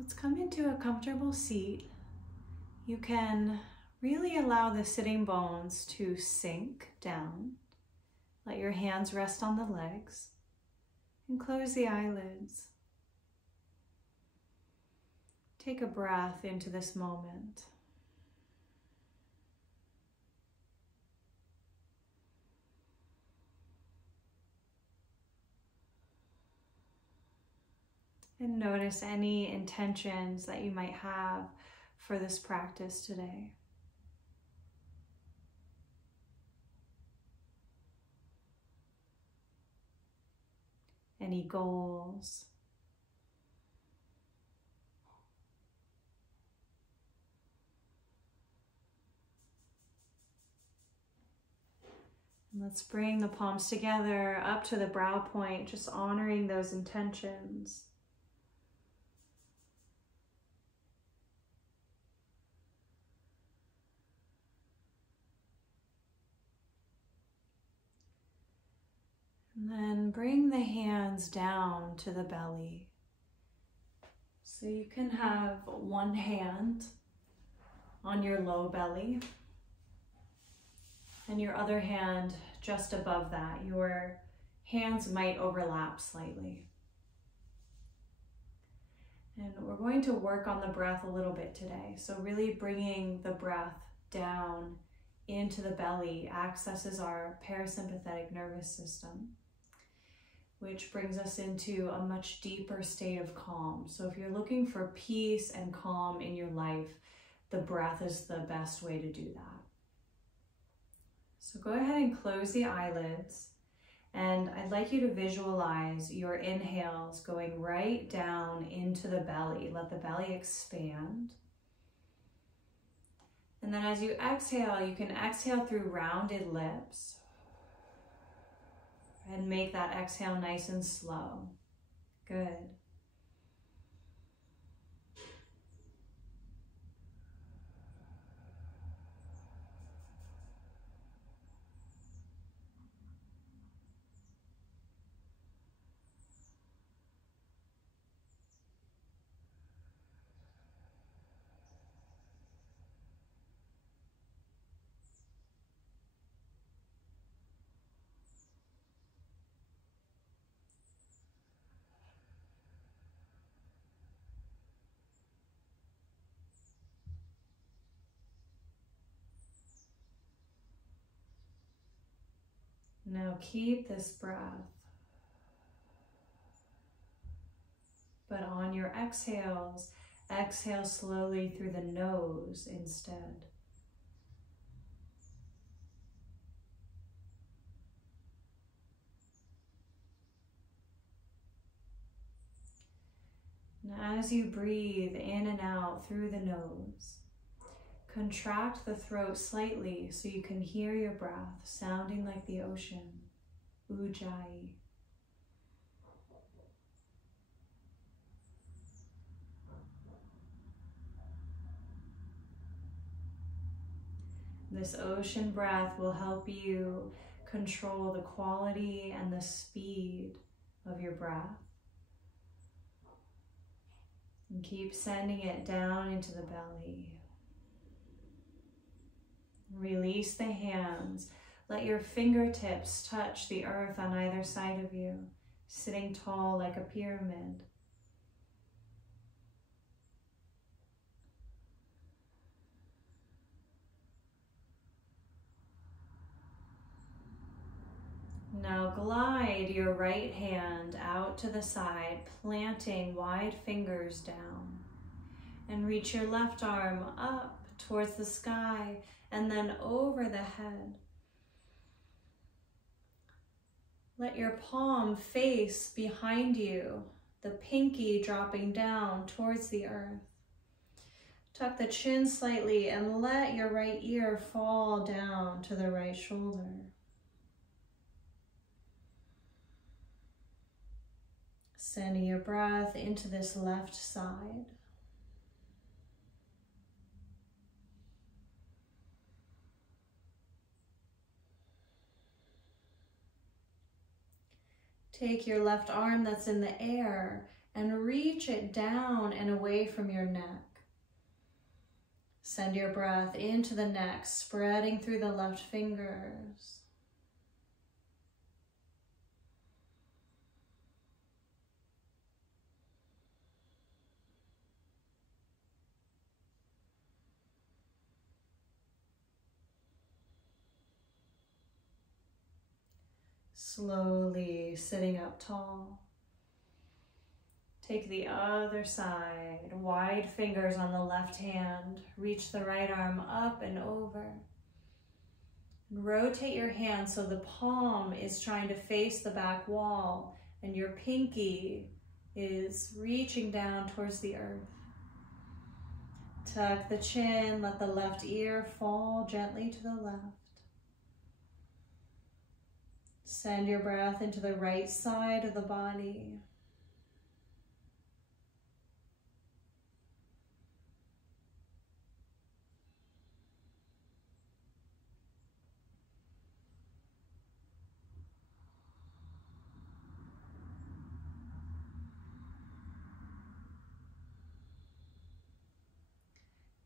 Let's come into a comfortable seat. You can really allow the sitting bones to sink down. Let your hands rest on the legs and close the eyelids. Take a breath into this moment. And notice any intentions that you might have for this practice today. Any goals? And let's bring the palms together up to the brow point, just honoring those intentions. And then bring the hands down to the belly. So you can have one hand on your low belly and your other hand just above that. Your hands might overlap slightly. And we're going to work on the breath a little bit today. So really bringing the breath down into the belly accesses our parasympathetic nervous system, which brings us into a much deeper state of calm. So if you're looking for peace and calm in your life, the breath is the best way to do that. So go ahead and close the eyelids, and I'd like you to visualize your inhales going right down into the belly. Let the belly expand. And then as you exhale, you can exhale through rounded lips. And make that exhale nice and slow. Good. Now keep this breath, but on your exhales, exhale slowly through the nose instead. And as you breathe in and out through the nose, contract the throat slightly so you can hear your breath sounding like the ocean, Ujjayi. This ocean breath will help you control the quality and the speed of your breath. And keep sending it down into the belly. Release the hands. Let your fingertips touch the earth on either side of you, sitting tall like a pyramid. Now glide your right hand out to the side, planting wide fingers down. And reach your left arm up towards the sky and then over the head. Let your palm face behind you, the pinky dropping down towards the earth. Tuck the chin slightly and let your right ear fall down to the right shoulder. Sending your breath into this left side. Take your left arm that's in the air and reach it down and away from your neck. Send your breath into the neck, spreading through the left fingers. Slowly sitting up tall. Take the other side, wide fingers on the left hand. Reach the right arm up and over. Rotate your hand so the palm is trying to face the back wall and your pinky is reaching down towards the earth. Tuck the chin, let the left ear fall gently to the left. Send your breath into the right side of the body.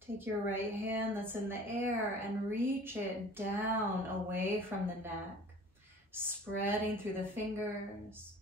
Take your right hand that's in the air and reach it down away from the neck, spreading through the fingers.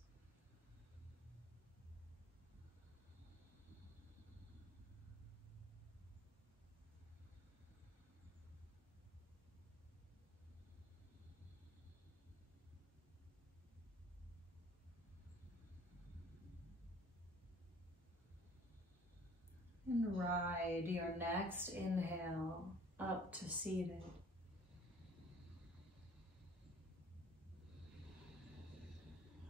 And ride your next inhale up to seated.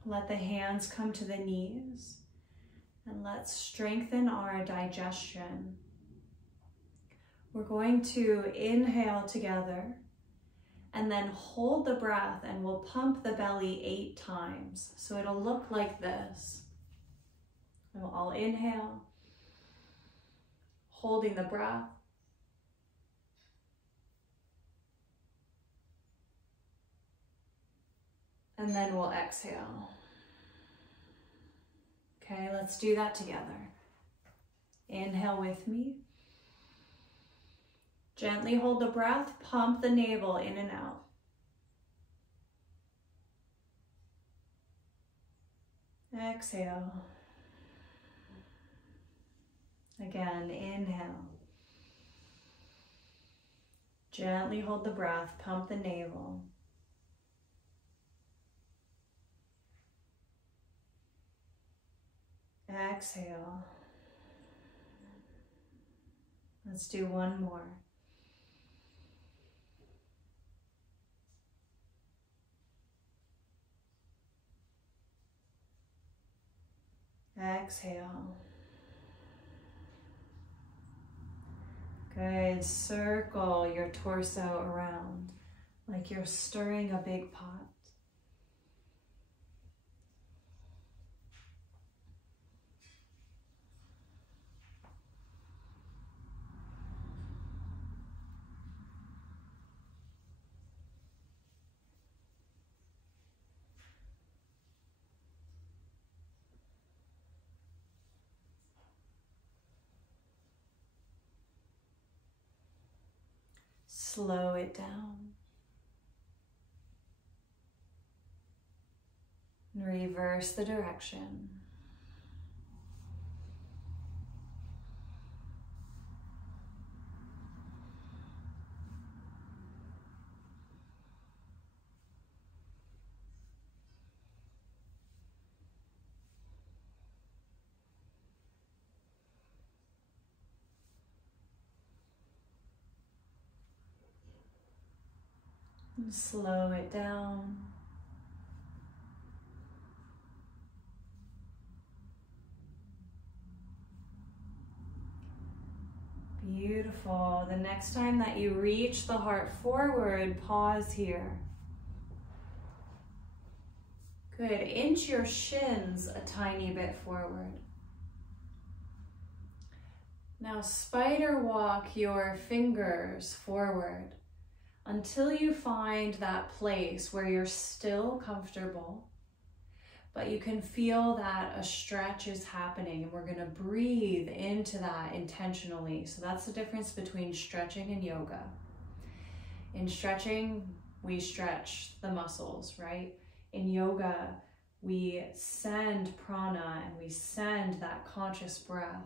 Let the hands come to the knees and let's strengthen our digestion. We're going to inhale together and then hold the breath and we'll pump the belly 8 times. So it'll look like this. I'll inhale, holding the breath. And then we'll exhale. Okay, let's do that together. Inhale with me. Gently hold the breath, pump the navel in and out. Exhale. Again, inhale. Gently hold the breath, pump the navel. Exhale. Let's do one more. Exhale. Good. Circle your torso around like you're stirring a big pot. Slow it down. Reverse the direction. And slow it down. Beautiful. The next time that you reach the heart forward, pause here. Good. Inch your shins a tiny bit forward. Now spider walk your fingers forward until you find that place where you're still comfortable, but you can feel that a stretch is happening, and we're going to breathe into that intentionally. So that's the difference between stretching and yoga. In stretching, we stretch the muscles, right? In yoga, we send prana and we send that conscious breath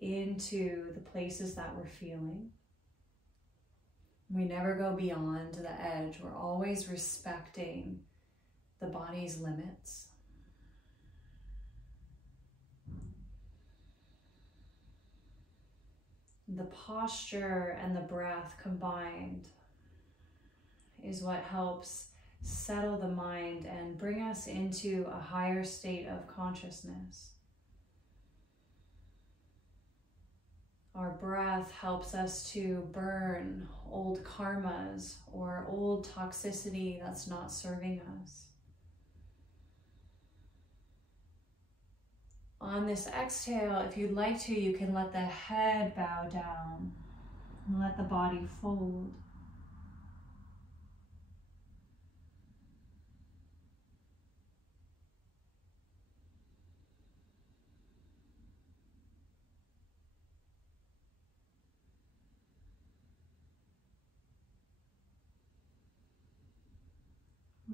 into the places that we're feeling. We never go beyond the edge. We're always respecting the body's limits. The posture and the breath combined is what helps settle the mind and bring us into a higher state of consciousness. Our breath helps us to burn old karmas or old toxicity that's not serving us. On this exhale, if you'd like to, you can let the head bow down and let the body fold.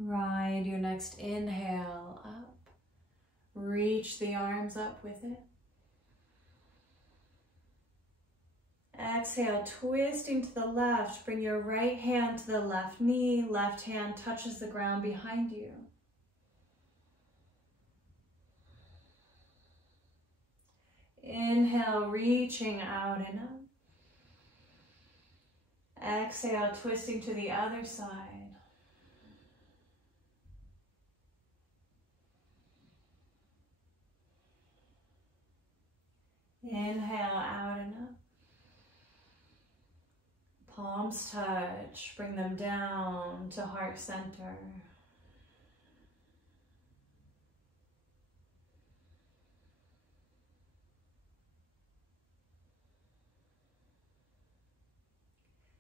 Ride your next inhale up. Reach the arms up with it. Exhale, twisting to the left. Bring your right hand to the left knee. Left hand touches the ground behind you. Inhale, reaching out and up. Exhale, twisting to the other side. Inhale, out and up. Palms touch, bring them down to heart center.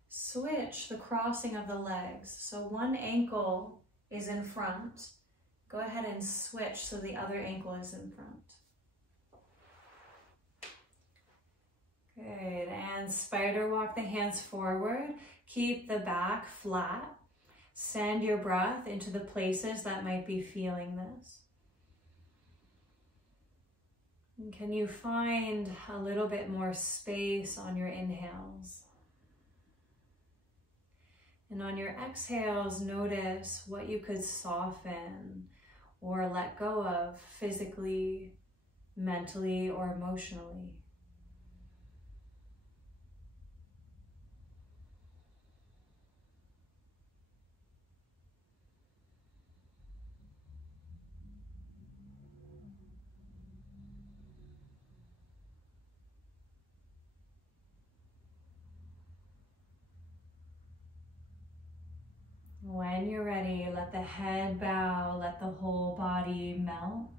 Switch the crossing of the legs. So one ankle is in front. Go ahead and switch so the other ankle is in front. Good, and spider walk the hands forward. Keep the back flat. Send your breath into the places that might be feeling this. And can you find a little bit more space on your inhales? And on your exhales, notice what you could soften or let go of physically, mentally, or emotionally. When you're ready, let the head bow, let the whole body melt.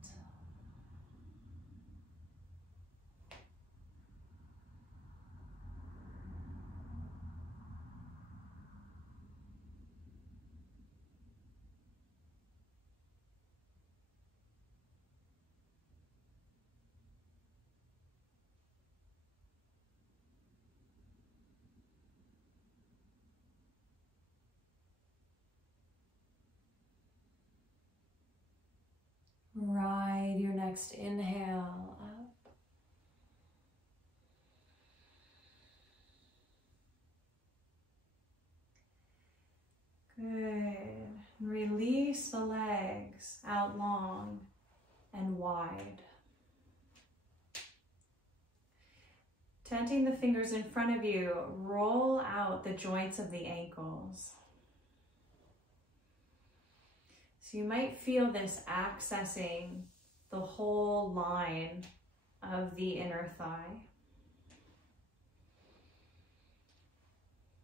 Ride your next inhale up. Good. Release the legs out long and wide. Tenting the fingers in front of you, roll out the joints of the ankles. So you might feel this accessing the whole line of the inner thigh.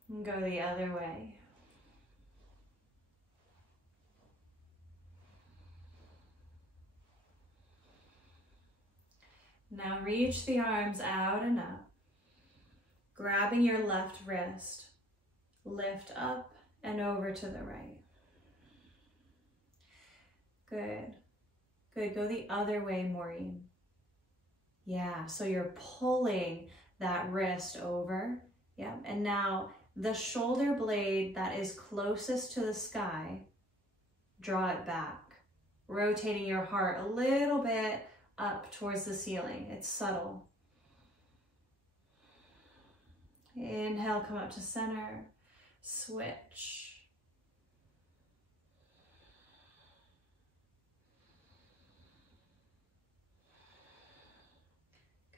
And go the other way. Now reach the arms out and up, grabbing your left wrist, lift up and over to the right. Good. Good, go the other way, Maureen. Yeah, so you're pulling that wrist over. Yeah, and now the shoulder blade that is closest to the sky, draw it back, rotating your heart a little bit up towards the ceiling. It's subtle. Inhale, come up to center, switch.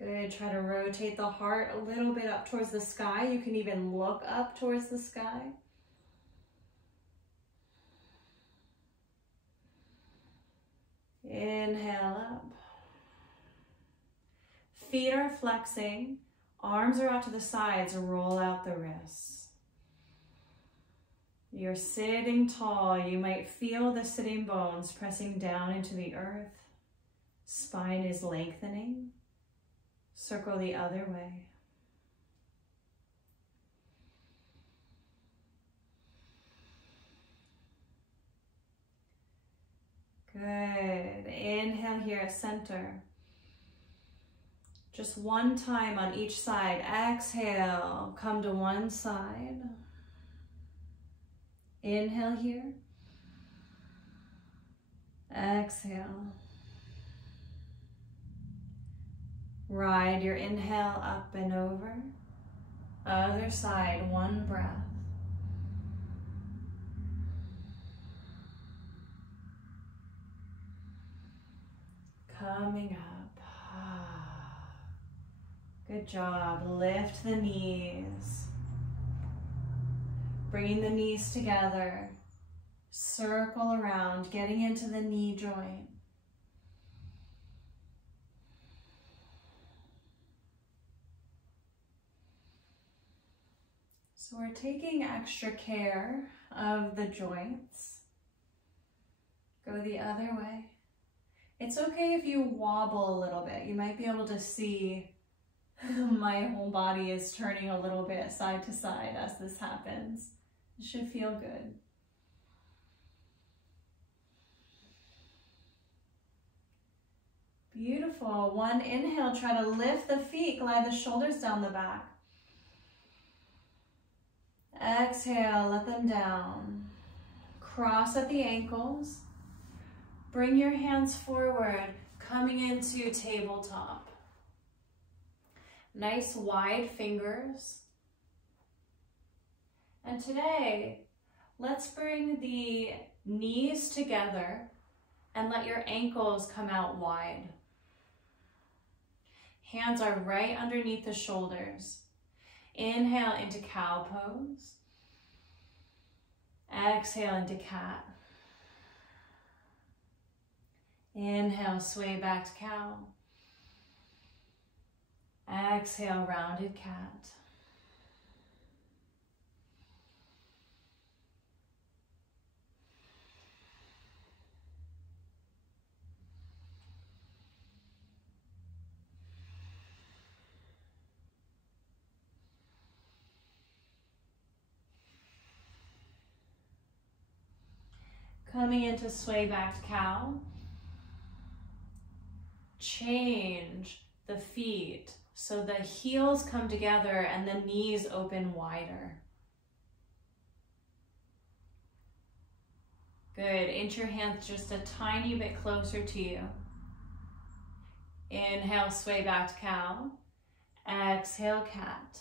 Good, try to rotate the heart a little bit up towards the sky. You can even look up towards the sky. Inhale up. Feet are flexing, arms are out to the sides, roll out the wrists. You're sitting tall. You might feel the sitting bones pressing down into the earth. Spine is lengthening. Circle the other way. Good. Inhale here at center. Just one time on each side. Exhale, come to one side. Inhale here. Exhale. Ride your inhale up and over. Other side, one breath. Coming up. Good job. Lift the knees. Bringing the knees together. Circle around, getting into the knee joint. So we're taking extra care of the joints. Go the other way. It's okay if you wobble a little bit. You might be able to see my whole body is turning a little bit side to side as this happens. It should feel good. Beautiful. One inhale, try to lift the feet, glide the shoulders down the back. Exhale, let them down. Cross at the ankles. Bring your hands forward, coming into tabletop. Nice wide fingers. And today, let's bring the knees together and let your ankles come out wide. Hands are right underneath the shoulders. Inhale into cow pose. Exhale into cat. Inhale, sway back to cow. Exhale, rounded cat. Coming into sway back to cow. Change the feet so the heels come together and the knees open wider. Good. Inch your hands just a tiny bit closer to you. Inhale, sway back to cow. Exhale, cat.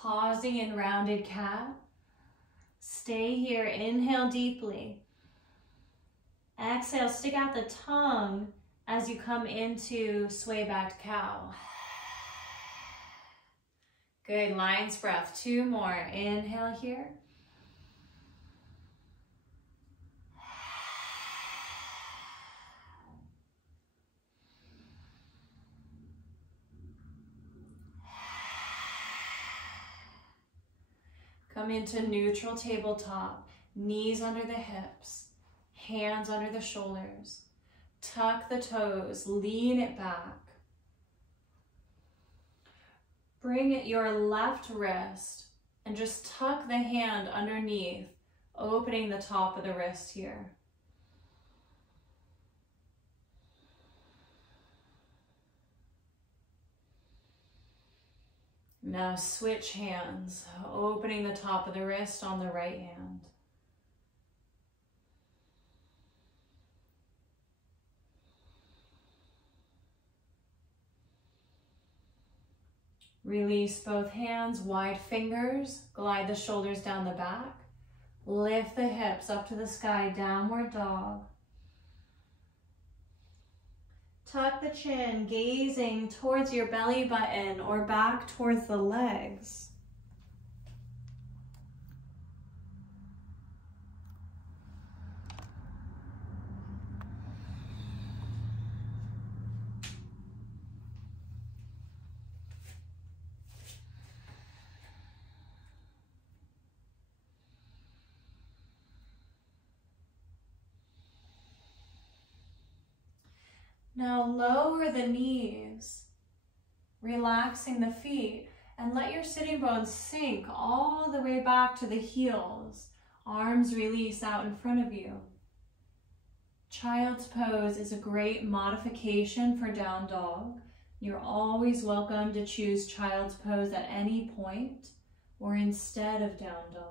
Pausing in rounded cat. Stay here, inhale deeply. Exhale, stick out the tongue as you come into sway back to cow. Good, lion's breath, 2 more. Inhale here. Come into neutral tabletop, knees under the hips, hands under the shoulders. Tuck the toes, lean it back. Bring your left wrist and just tuck the hand underneath, opening the top of the wrist here. Now switch hands, opening the top of the wrist on the right hand. Release both hands, wide fingers, glide the shoulders down the back. Lift the hips up to the sky, downward dog. Tuck the chin, gazing towards your belly button or back towards the legs. Now lower the knees, relaxing the feet, and let your sitting bones sink all the way back to the heels. Arms release out in front of you. Child's pose is a great modification for down dog. You're always welcome to choose child's pose at any point or instead of down dog.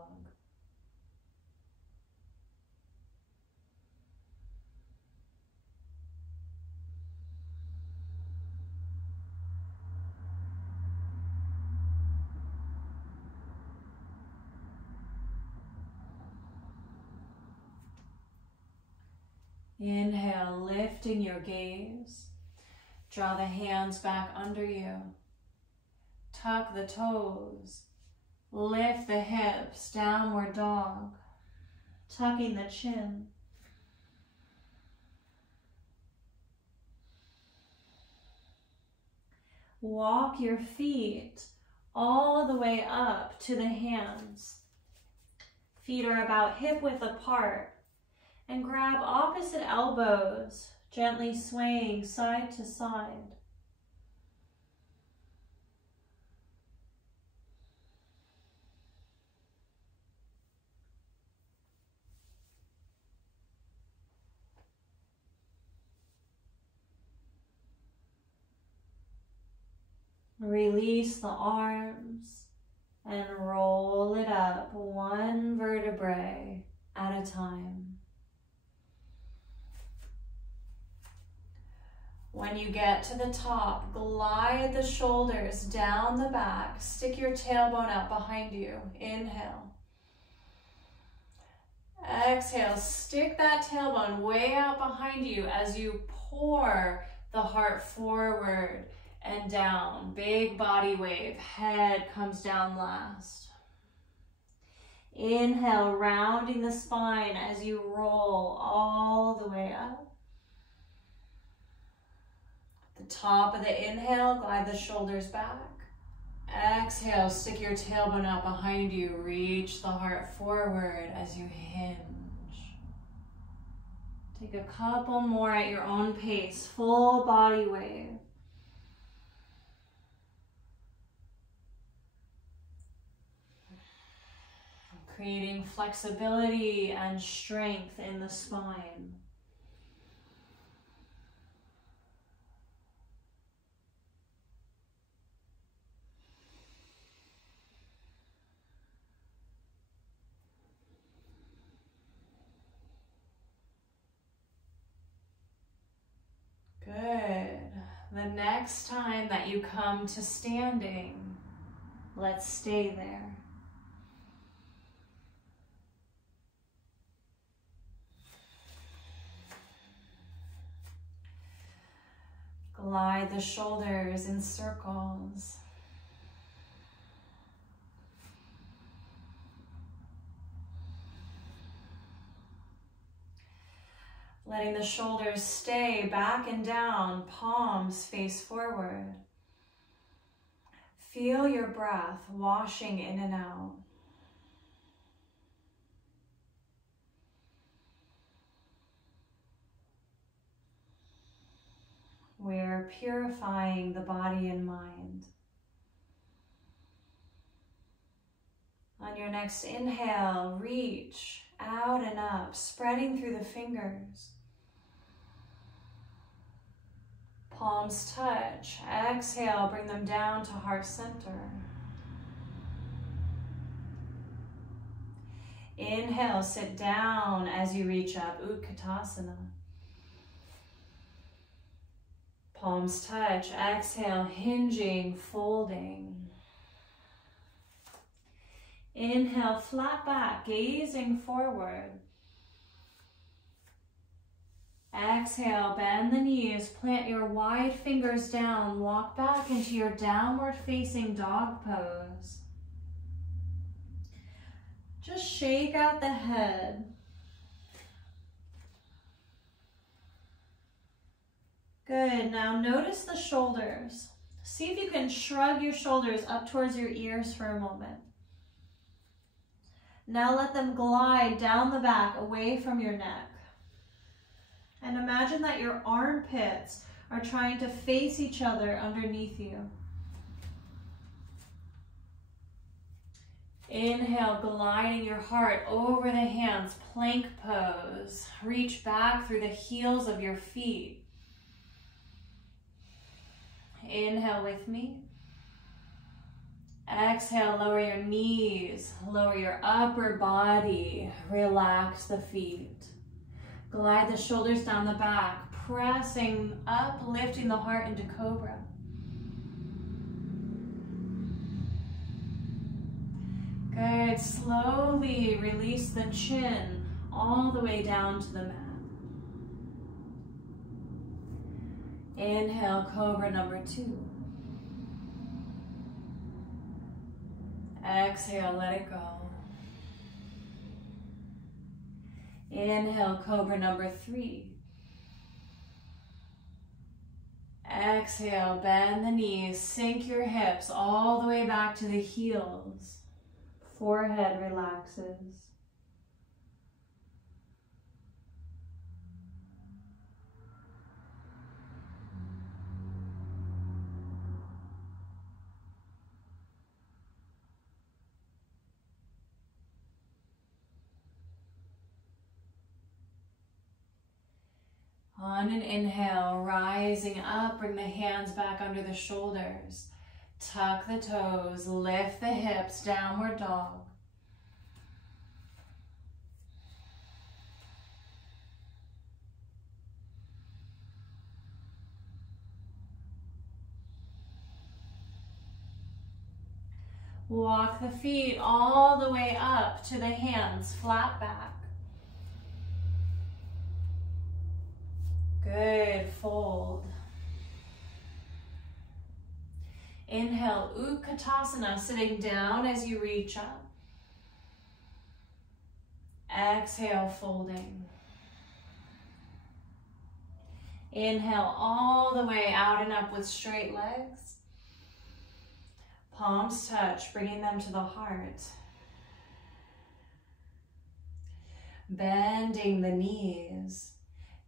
Inhale, lifting your gaze. Draw the hands back under you. Tuck the toes. Lift the hips, downward dog. Tucking the chin. Walk your feet all the way up to the hands. Feet are about hip width apart. And grab opposite elbows, gently swaying side to side. Release the arms and roll it up one vertebrae at a time. When you get to the top, glide the shoulders down the back. Stick your tailbone out behind you. Inhale. Exhale, stick that tailbone way out behind you as you pour the heart forward and down. Big body wave. Head comes down last. Inhale, rounding the spine as you roll all the way up. The top of the inhale, glide the shoulders back. Exhale, stick your tailbone out behind you. Reach the heart forward as you hinge. Take a couple more at your own pace. Full body wave. Creating flexibility and strength in the spine. Good. The next time that you come to standing, let's stay there. Glide the shoulders in circles. Letting the shoulders stay back and down, palms face forward. Feel your breath washing in and out. here, purifying the body and mind. On your next inhale, reach out and up, spreading through the fingers. Palms touch. Exhale, bring them down to heart center. Inhale, sit down as you reach up, Utkatasana. Palms touch. Exhale, hinging, folding. Inhale, flat back, gazing forward. Exhale, bend the knees, plant your wide fingers down, walk back into your downward facing dog pose. Just shake out the head. Good, now notice the shoulders. See if you can shrug your shoulders up towards your ears for a moment. Now let them glide down the back, away from your neck. And imagine that your armpits are trying to face each other underneath you. Inhale, gliding your heart over the hands, plank pose. Reach back through the heels of your feet. Inhale with me. Exhale, lower your knees, lower your upper body, relax the feet. Glide the shoulders down the back, pressing up, lifting the heart into cobra. Good, slowly release the chin all the way down to the mat. Inhale, cobra number 2. Exhale, let it go. Inhale, cobra number 3. Exhale, bend the knees, sink your hips all the way back to the heels. Forehead relaxes. On an inhale, rising up, bring the hands back under the shoulders. Tuck the toes, lift the hips, downward dog. Walk the feet all the way up to the hands, flat back. Good, fold. Inhale, Utkatasana, sitting down as you reach up. Exhale, folding. Inhale all the way out and up with straight legs. Palms touch, bringing them to the heart. Bending the knees.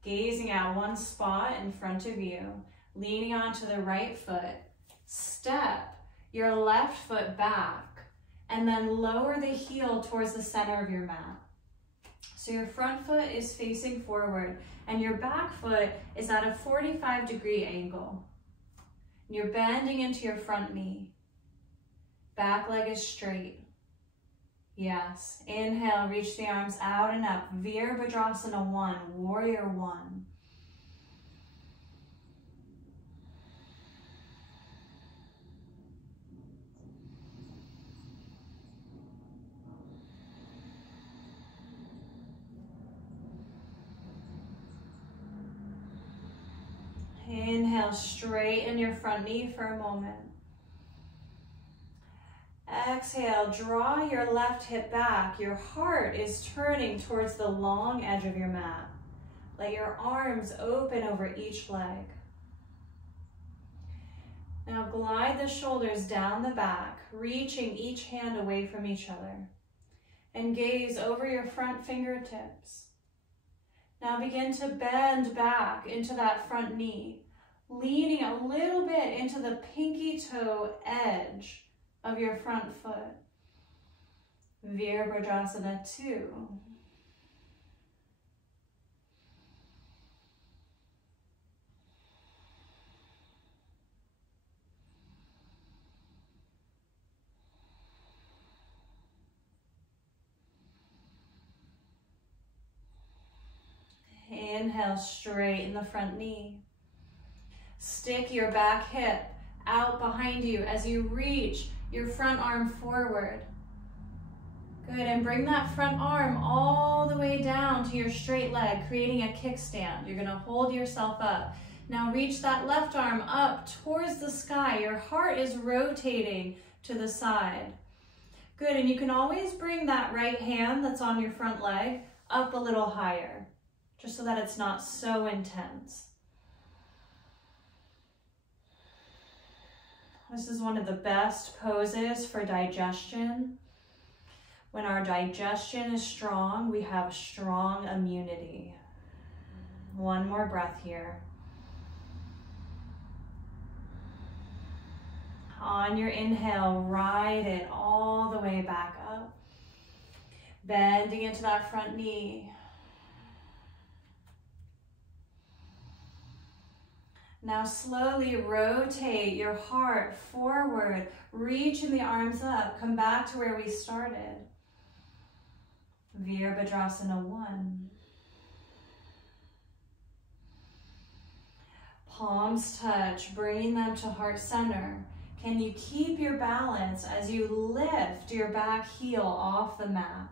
Gazing at one spot in front of you, leaning onto the right foot. Step your left foot back and then lower the heel towards the center of your mat. So your front foot is facing forward and your back foot is at a 45-degree angle. You're bending into your front knee. Back leg is straight. Yes. Inhale, reach the arms out and up. Virabhadrasana 1, Warrior 1. Inhale, straighten your front knee for a moment. Exhale, draw your left hip back. Your heart is turning towards the long edge of your mat. Let your arms open over each leg. Now glide the shoulders down the back, reaching each hand away from each other. And gaze over your front fingertips. Now begin to bend back into that front knee. leaning a little bit into the pinky toe edge of your front foot. Virabhadrasana 2. Inhale, straighten the front knee. Stick your back hip out behind you as you reach your front arm forward. Good, and bring that front arm all the way down to your straight leg, creating a kickstand. You're gonna hold yourself up. Now reach that left arm up towards the sky. Your heart is rotating to the side. Good, and you can always bring that right hand that's on your front leg up a little higher, just so that it's not so intense. This is one of the best poses for digestion. When our digestion is strong, we have strong immunity. One more breath here. On your inhale, ride it all the way back up, bending into that front knee. Now slowly rotate your heart forward, reaching the arms up. Come back to where we started. Virabhadrasana 1. Palms touch, bringing them to heart center. Can you keep your balance as you lift your back heel off the mat?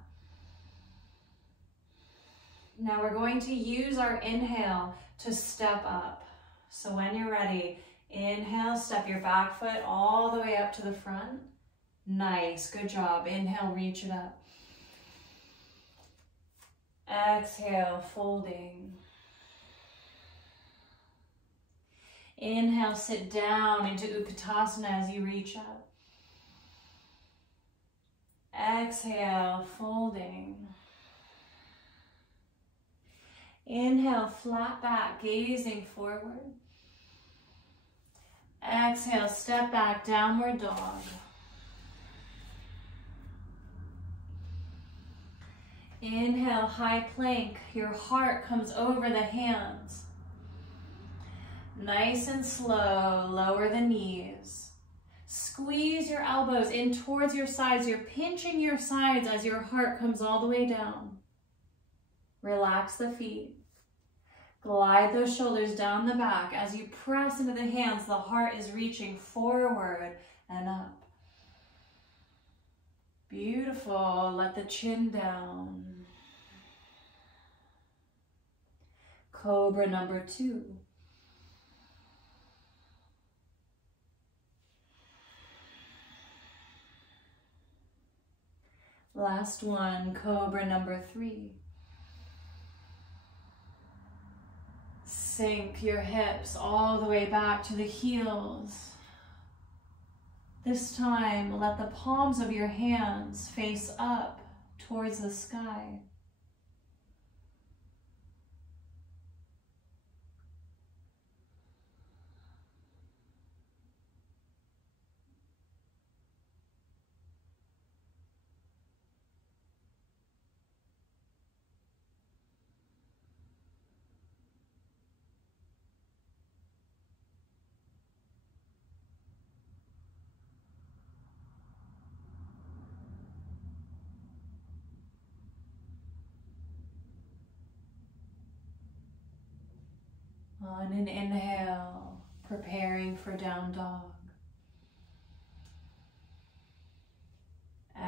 Now we're going to use our inhale to step up. So when you're ready, inhale, step your back foot all the way up to the front. Nice, good job. Inhale, reach it up. Exhale, folding. Inhale, sit down into Utkatasana as you reach up. Exhale, folding. Inhale, flat back, gazing forward. Exhale, step back, downward dog. Inhale, high plank. Your heart comes over the hands. Nice and slow, lower the knees. Squeeze your elbows in towards your sides. You're pinching your sides as your heart comes all the way down. Relax the feet. Glide those shoulders down the back. As you press into the hands, the heart is reaching forward and up. Beautiful. Let the chin down. Cobra number 2. Last one, Cobra number 3. Sink your hips all the way back to the heels. This time, let the palms of your hands face up towards the sky. On an inhale, preparing for down dog.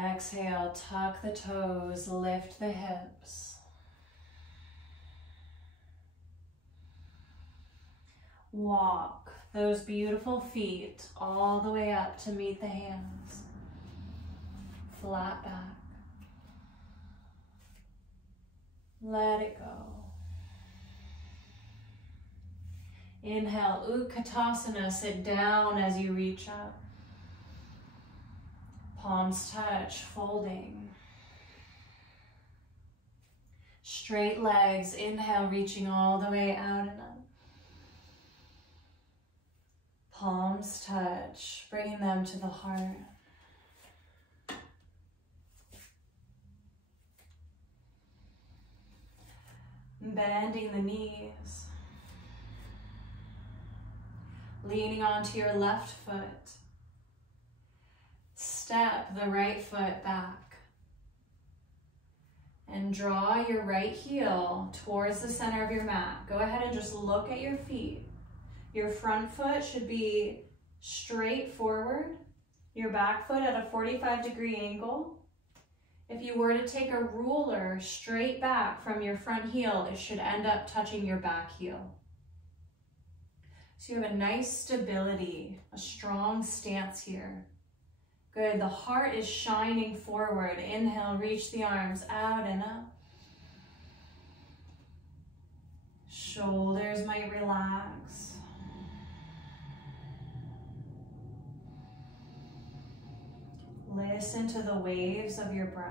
Exhale, tuck the toes, lift the hips. Walk those beautiful feet all the way up to meet the hands. Flat back. Let it go. Inhale, Utkatasana, sit down as you reach up. Palms touch, folding. Straight legs, inhale, reaching all the way out and up. Palms touch, bringing them to the heart. Bending the knees. Leaning onto your left foot. Step the right foot back. And draw your right heel towards the center of your mat. Go ahead and just look at your feet. Your front foot should be straight forward. Your back foot at a 45-degree angle. If you were to take a ruler straight back from your front heel, it should end up touching your back heel. So you have a nice stability, a strong stance here. Good, the heart is shining forward. Inhale, reach the arms out and up. Shoulders might relax. Listen to the waves of your breath.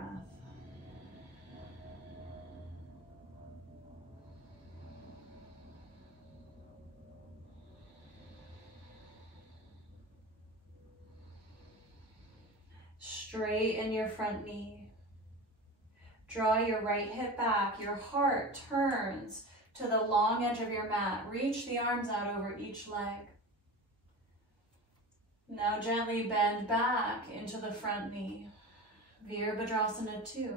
Straighten your front knee. Draw your right hip back. Your heart turns to the long edge of your mat. Reach the arms out over each leg. Now gently bend back into the front knee. Virabhadrasana 2.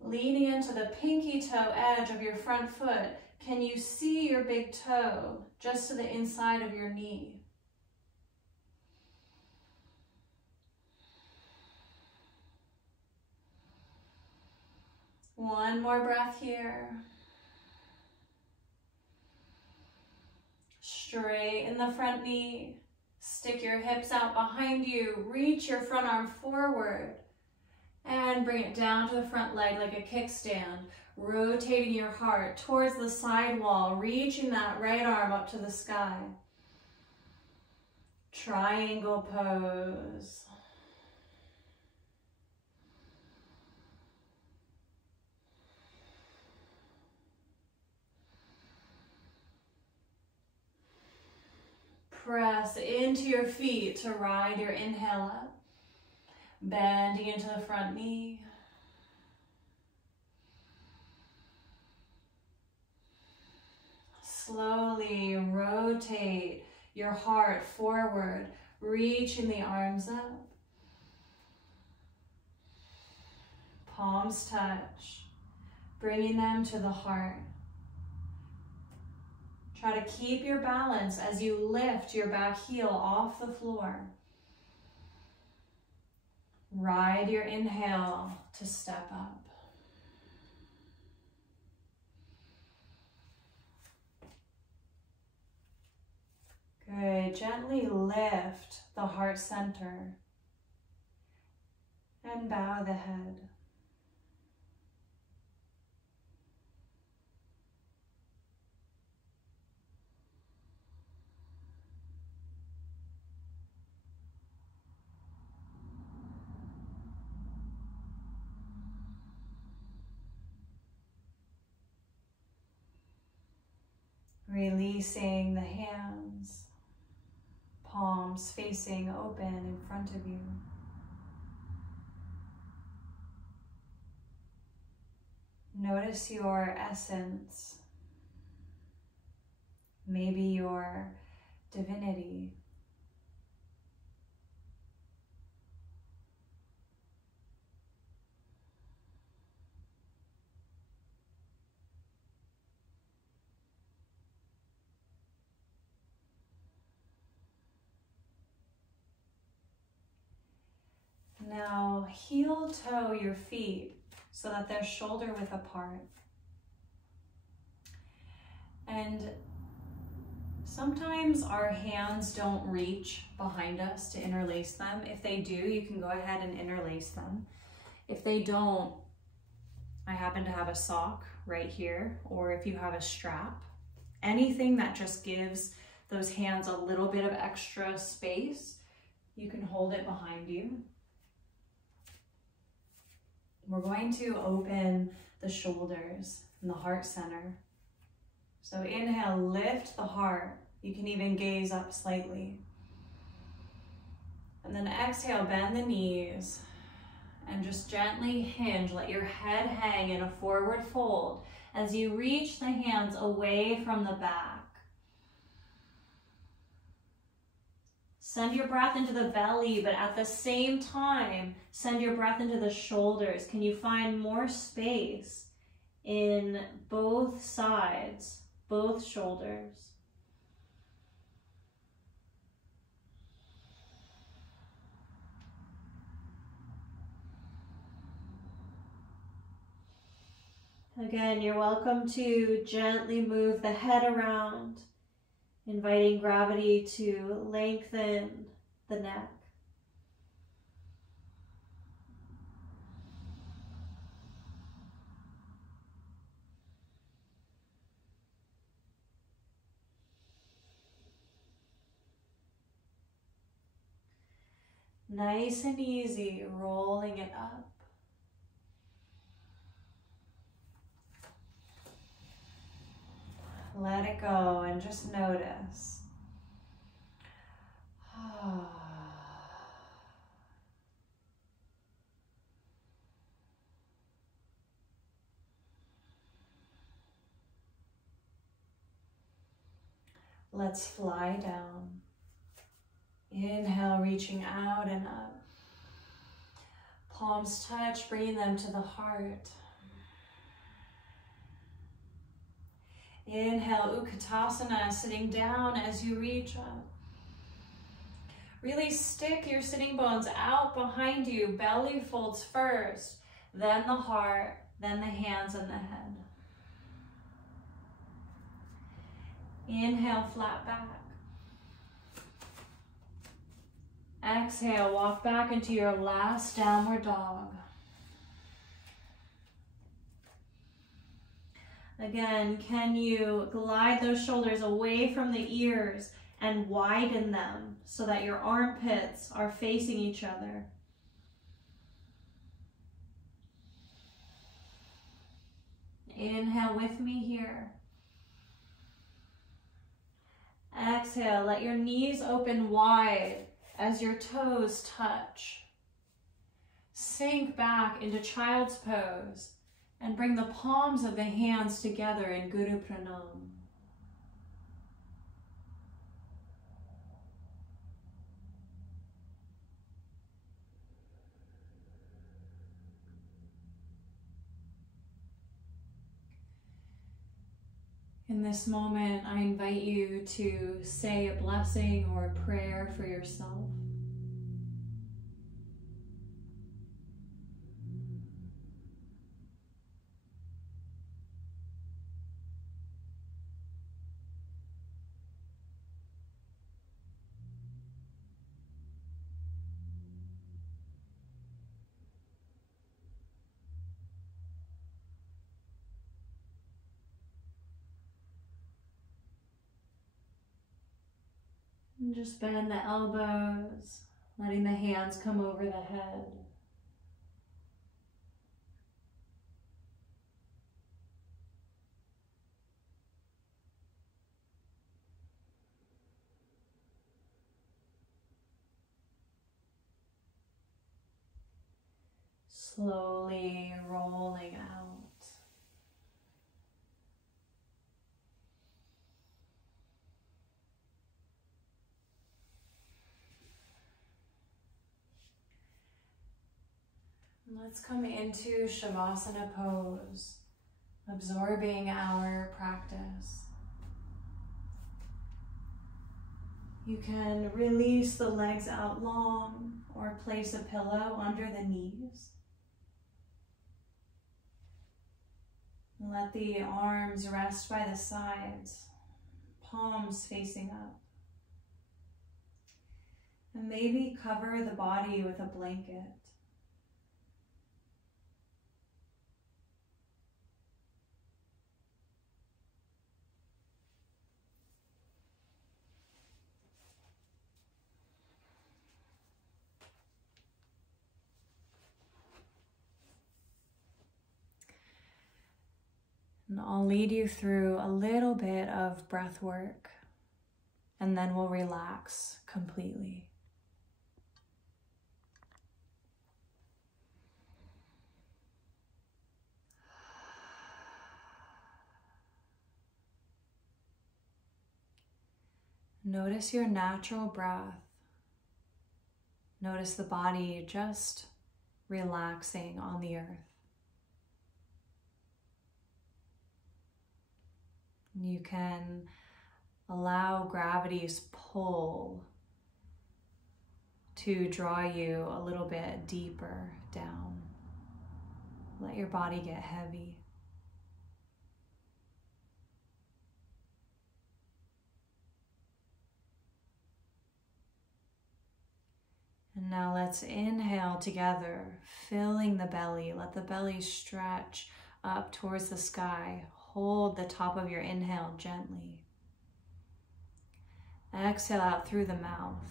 Leaning into the pinky toe edge of your front foot. Can you see your big toe just to the inside of your knee? One more breath here. Straighten the front knee. Stick your hips out behind you. Reach your front arm forward. And bring it down to the front leg like a kickstand. Rotating your heart towards the side wall. Reaching that right arm up to the sky. Triangle pose. Press into your feet to ride your inhale up. Bending into the front knee. Slowly rotate your heart forward, reaching the arms up. Palms touch, bringing them to the heart. Try to keep your balance as you lift your back heel off the floor. Ride your inhale to step up. Good. Gently lift the heart center and bow the head. Releasing the hands, palms facing open in front of you. Notice your essence, maybe your divinity. Now heel toe your feet so that they're shoulder width apart. And sometimes our hands don't reach behind us to interlace them. If they do, you can go ahead and interlace them. If they don't, I happen to have a sock right here, or if you have a strap, anything that just gives those hands a little bit of extra space, you can hold it behind you. We're going to open the shoulders and the heart center. So inhale, lift the heart. You can even gaze up slightly. And then exhale, bend the knees and just gently hinge. Let your head hang in a forward fold as you reach the hands away from the back. Send your breath into the belly, but at the same time, send your breath into the shoulders. Can you find more space in both sides, both shoulders? Again, you're welcome to gently move the head around, inviting gravity to lengthen the neck. Nice and easy, rolling it up. Let it go and just notice. Let's fly down. Inhale, reaching out and up. Palms touch, bringing them to the heart. Inhale, Utkatasana, sitting down as you reach up. Really stick your sitting bones out behind you. Belly folds first, then the heart, then the hands and the head. Inhale, flat back. Exhale, walk back into your last downward dog. Again, can you glide those shoulders away from the ears and widen them so that your armpits are facing each other? Inhale with me here. Exhale, let your knees open wide as your toes touch. Sink back into child's pose and bring the palms of the hands together in Guru Pranam. In this moment, I invite you to say a blessing or a prayer for yourself. And just bend the elbows, letting the hands come over the head. Slowly rolling out. Let's come into Shavasana pose, absorbing our practice. You can release the legs out long or place a pillow under the knees. Let the arms rest by the sides, palms facing up. And maybe cover the body with a blanket. And I'll lead you through a little bit of breath work. and then we'll relax completely. Notice your natural breath. Notice the body just relaxing on the earth. You can allow gravity's pull to draw you a little bit deeper down. Let your body get heavy. And now let's inhale together, filling the belly. Let the belly stretch up towards the sky. Hold the top of your inhale gently. Exhale out through the mouth.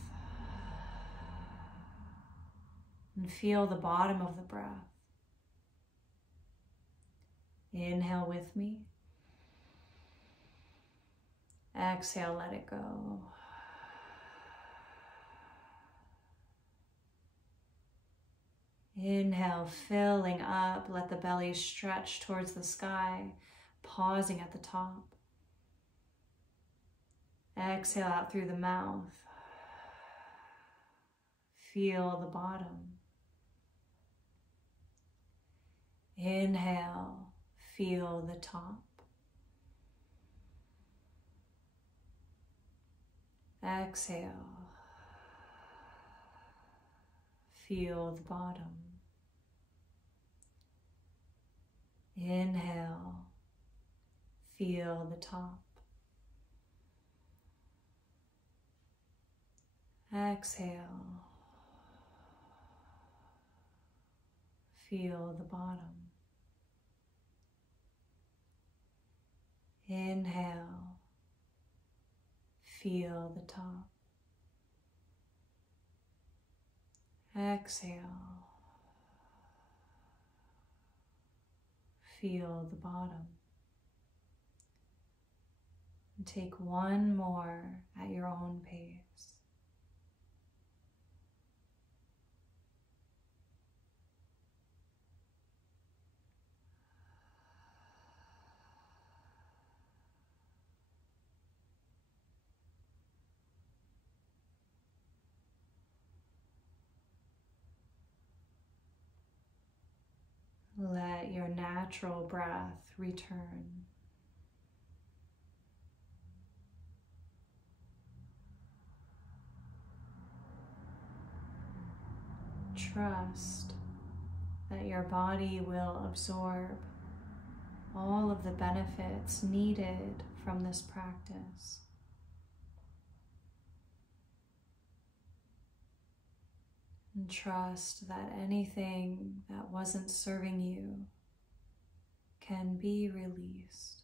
And feel the bottom of the breath. Inhale with me. Exhale, let it go. Inhale, filling up, let the belly stretch towards the sky, pausing at the top. Exhale out through the mouth. Feel the bottom. Inhale, feel the top. Exhale, feel the bottom. Inhale, feel the top. Exhale, feel the bottom. Inhale, feel the top. Exhale, feel the bottom. And take one more at your own pace. Let your natural breath return. Trust that your body will absorb all of the benefits needed from this practice. And trust that anything that wasn't serving you can be released.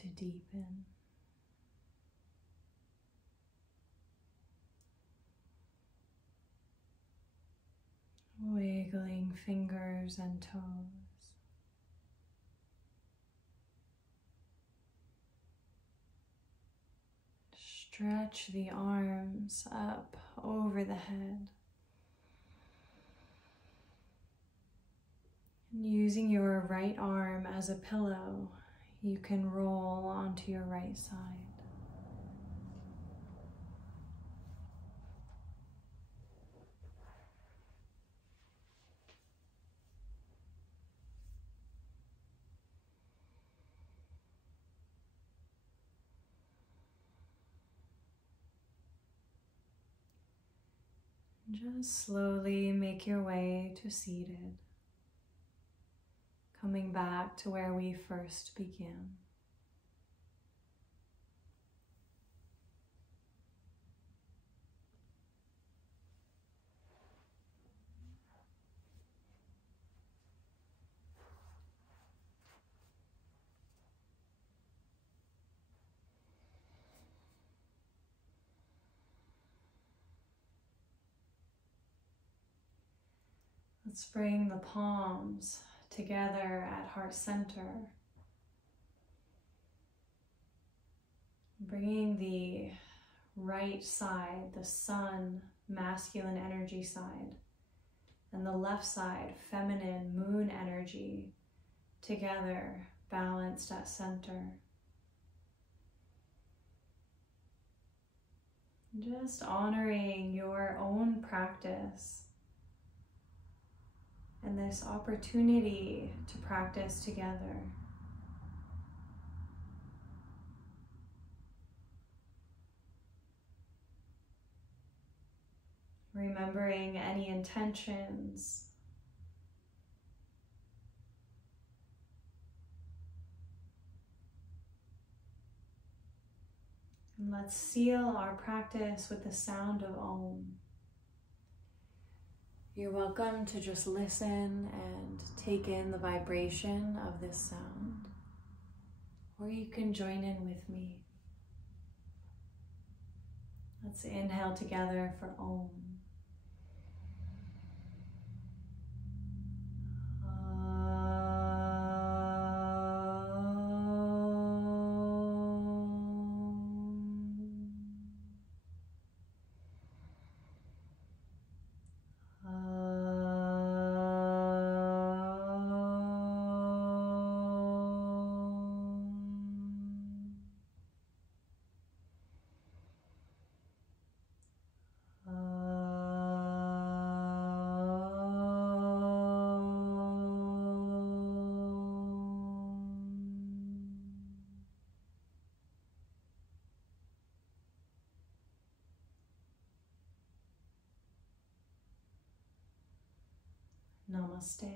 to deepen. Wiggling fingers and toes. Stretch the arms up over the head. And using your right arm as a pillow, you can roll onto your right side. Just slowly make your way to seated, coming back to where we first began. Let's bring the palms together at heart center. Bringing the right side, the sun, masculine energy side, and the left side, feminine, moon energy, together, balanced at center. Just honoring your own practice and this opportunity to practice together. Remembering any intentions. And let's seal our practice with the sound of Om. You're welcome to just listen and take in the vibration of this sound, or you can join in with me. Let's inhale together for Om. Namaste.